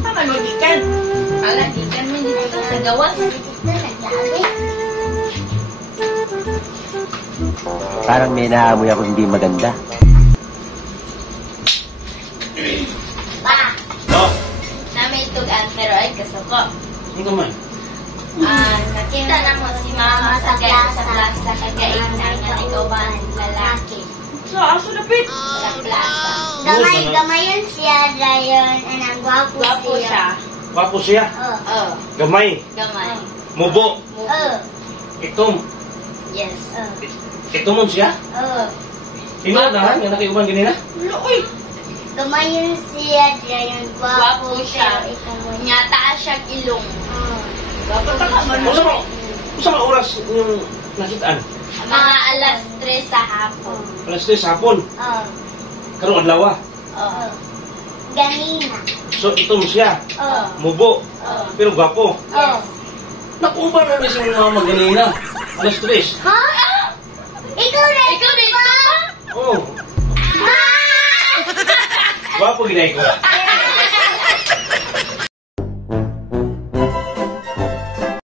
Tama mo, gikan. Ala, gikan mo dito sa gawas. Parang may naamoy ako hindi maganda. Pa, Oh, namin itugan pero ay kasuko. ano ka man? Nakita na mo si mama sa plaza kagainan na ikaw ba lalaki Sa aso na pit. sa plaza. Gamay-gamayon siya dayon anang Gwapo siya. Wapo siya. Oh, Gamay. gamay. Mubo. Itom. Yes. Itomon siya. Pinadahan nga nakiuman ganina. Uy. Gamayon siya dayon Gwapo siya. Ikaw Nya taas siya ilong. Dapat ka man. Usa ka oras yung nakitaan? Mga alas 3 sa hapon. Alas 3 sa hapon. Karong adlaw. Oh. Ganina. So itom siya. Mubo. Pero gwapo. Yes. Nakuha na rin siya mga ganina. Alas 3. Ha? Ikaw na! Ikaw dito? Oh. Gwapo ginay ko.